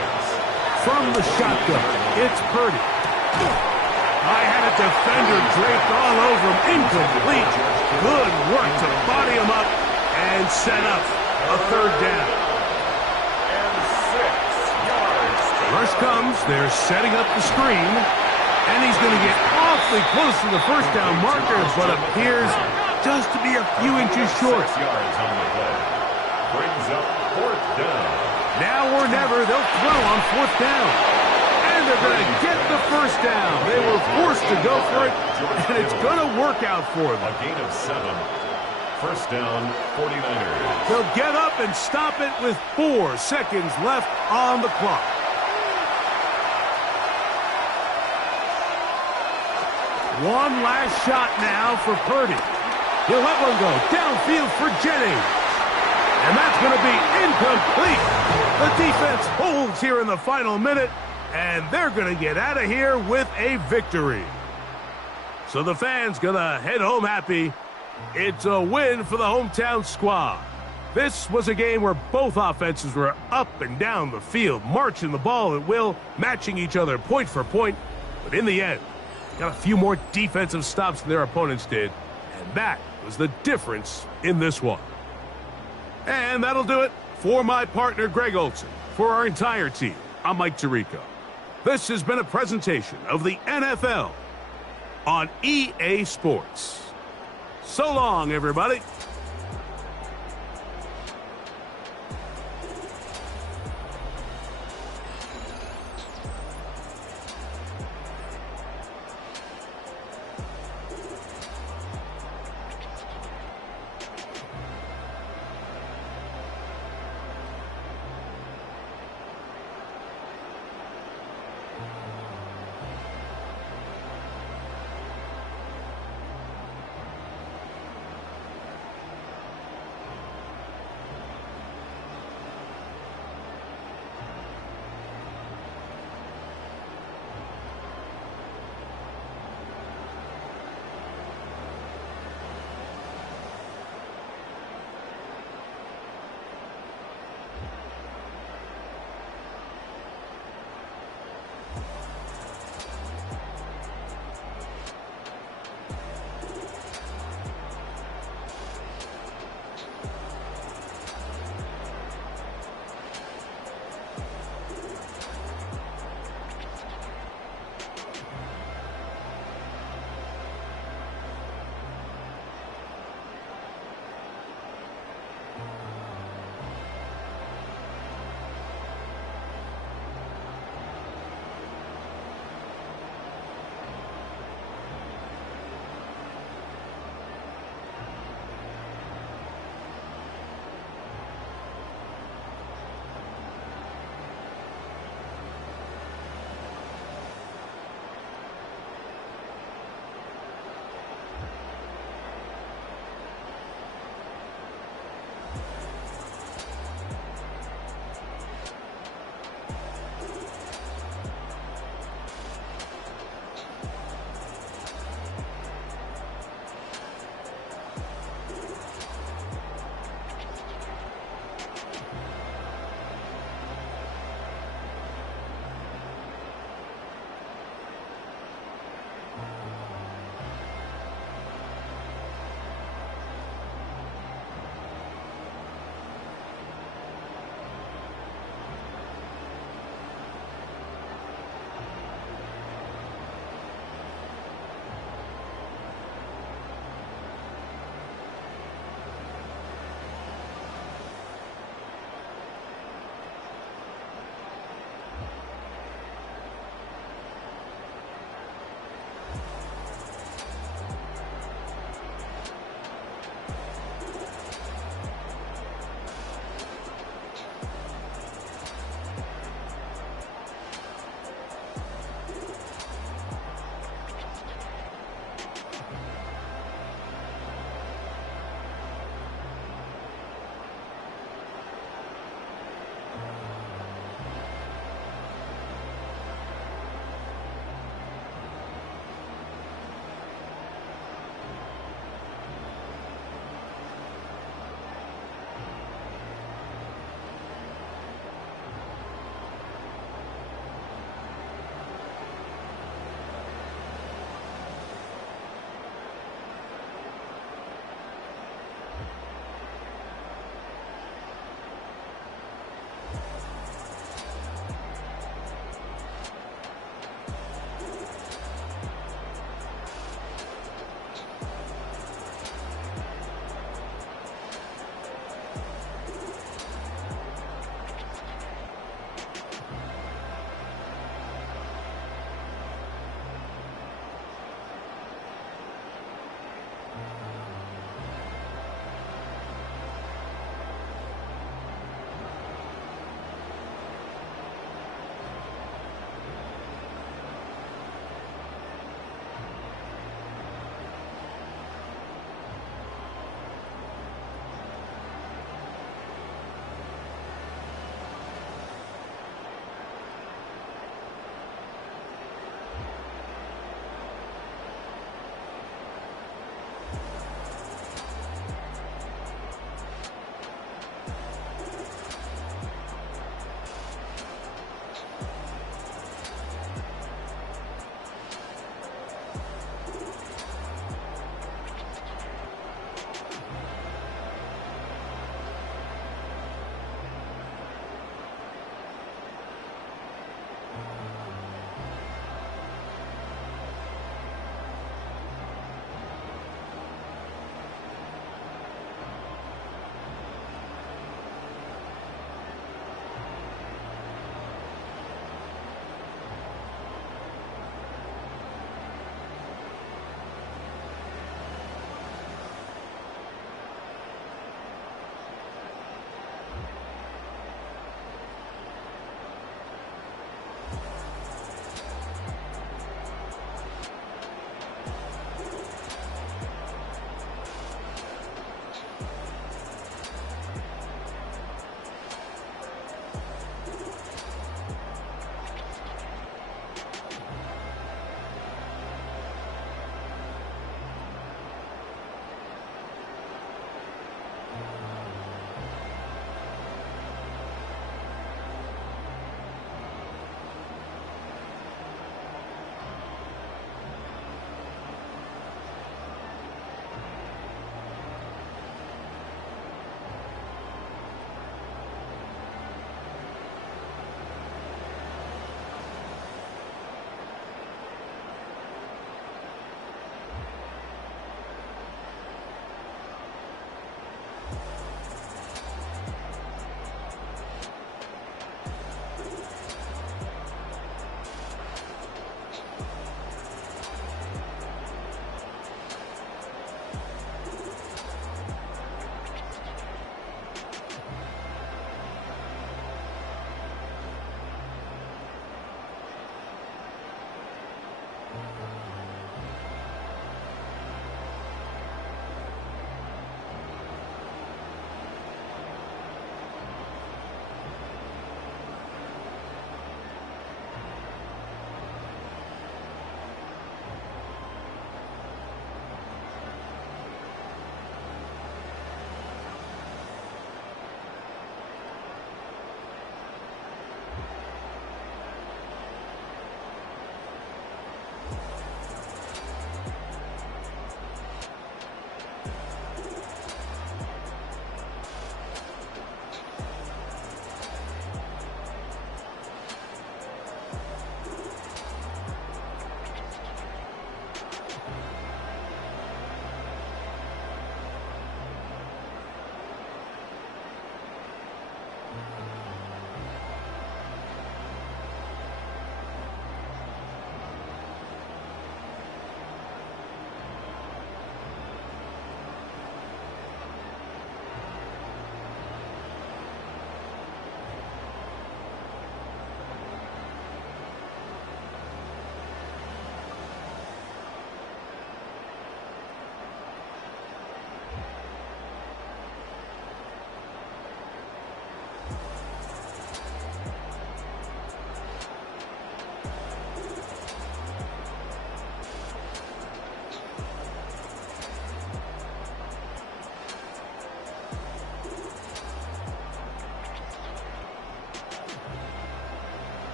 From the shotgun, it's Purdy. I had a defender draped all over him. Incomplete. Good work to body him up and set up a 3rd down. And 6 yards. Rush comes. They're setting up the screen. And he's going to get awfully close to the first down marker, but appears just to be a few inches short. 6 yards on the play. Brings up 4th down. Now or never, they'll throw on 4th down. And they're going to get the first down. They were forced to go for it, and it's going to work out for them. A gain of 7. First down, 49ers. They'll get up and stop it with 4 seconds left on the clock. One last shot now for Purdy. He'll let one go downfield for Jennings. And that's going to be incomplete. The defense holds here in the final minute, and they're going to get out of here with a victory. So the fans going to head home happy. It's a win for the hometown squad. This was a game where both offenses were up and down the field, marching the ball at will, matching each other point for point. But in the end, got a few more defensive stops than their opponents did, and that was the difference in this one. And that'll do it for my partner, Greg Olson. For our entire team, I'm Mike Tirico. This has been a presentation of the NFL on EA Sports. So long, everybody.